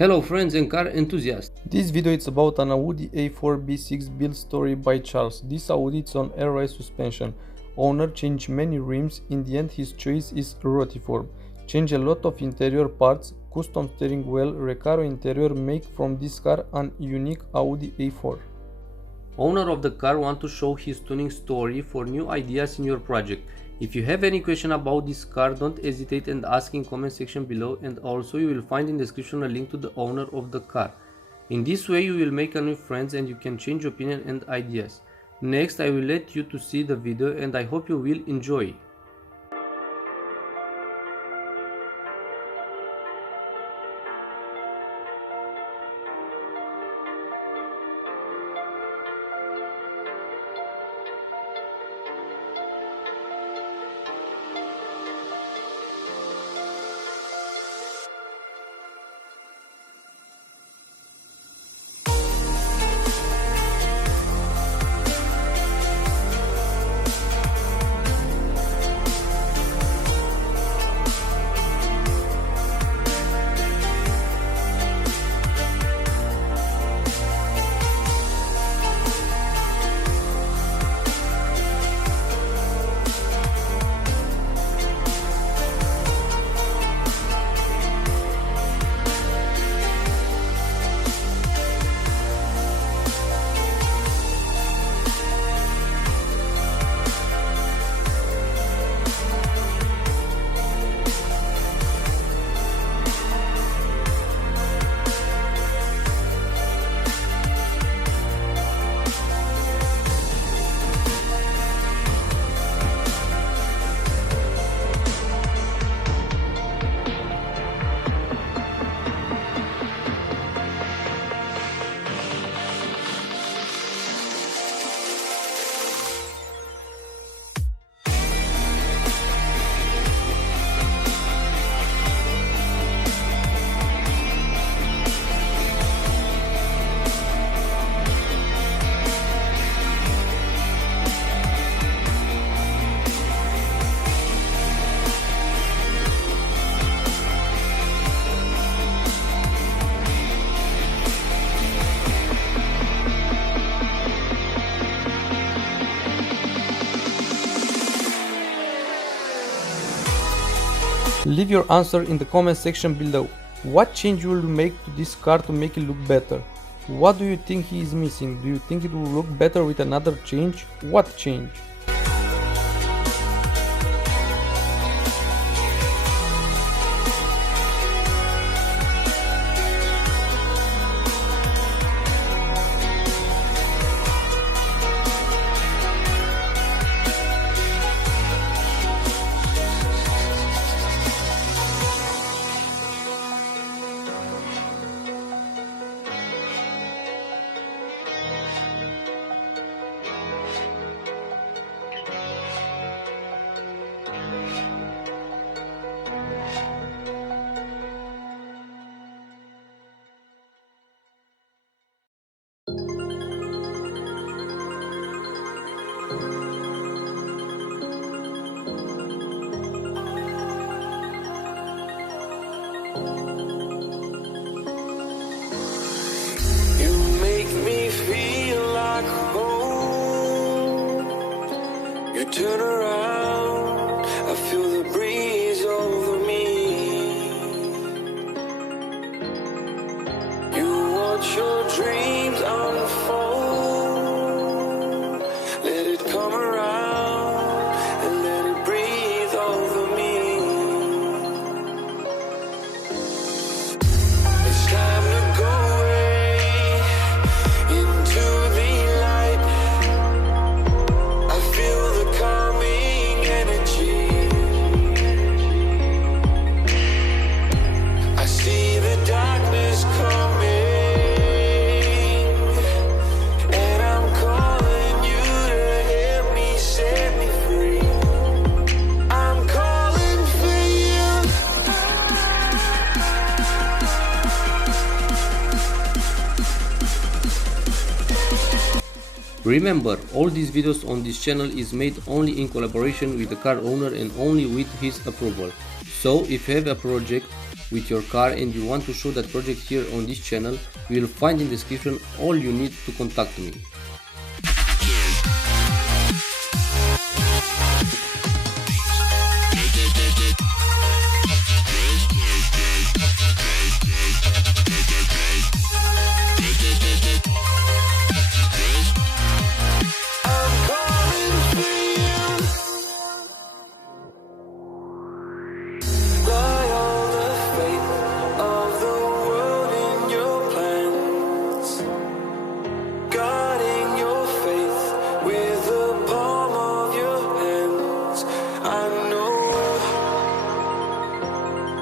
Hello friends and car enthusiasts. This video is about an Audi A4 B6 build story by Charles. This Audi is on air ride suspension. Owner changed many rims, in the end his choice is Rotiform. Change a lot of interior parts, custom steering wheel, Recaro interior make from this car an unique Audi A4. Owner of the car want to show his tuning story for new ideas in your project. If you have any question about this car, don't hesitate and ask in comment section below, and also you will find in description a link to the owner of the car. In this way you will make a new friends and you can change opinion and ideas. Next I will let you to see the video and I hope you will enjoy. Leave your answer in the comment section below. What change will you make to this car to make it look better? What do you think he is missing? Do you think it will look better with another change? What change? Turn around, I feel the breeze over me. You watch your dreams unfold. Let it come around and let it breathe over me. It's time to go away into the light. I feel the calming energy. I see the darkness coming, and I'm calling you to help me set me free. I'm calling for you. Remember, all these videos on this channel is made only in collaboration with the car owner and only with his approval. So if you have a project with your car and you want to show that project here on this channel, you will find in the description all you need to contact me.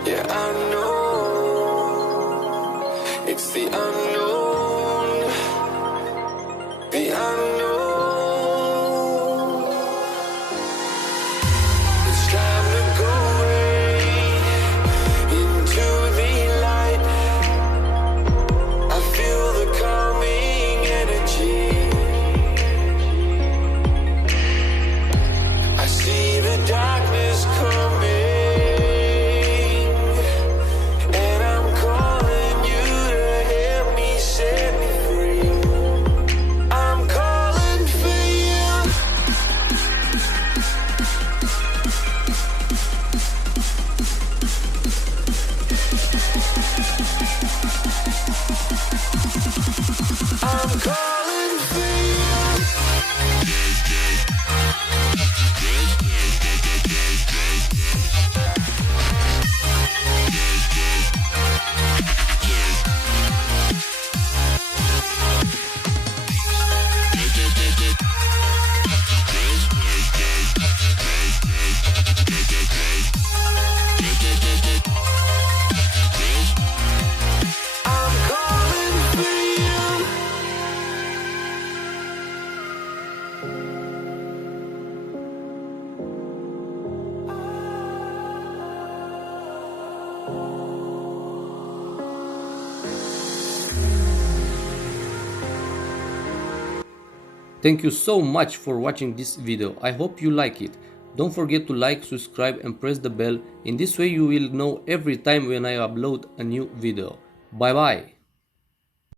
Yeah, I know it's the unknown, the unknown. It's time to go into the light. I feel the calming energy. I see the darkness coming. I'm calling for you. Thank you so much for watching this video. I hope you like it. Don't forget to like, subscribe and press the bell. In this way you will know every time when I upload a new video. Bye bye.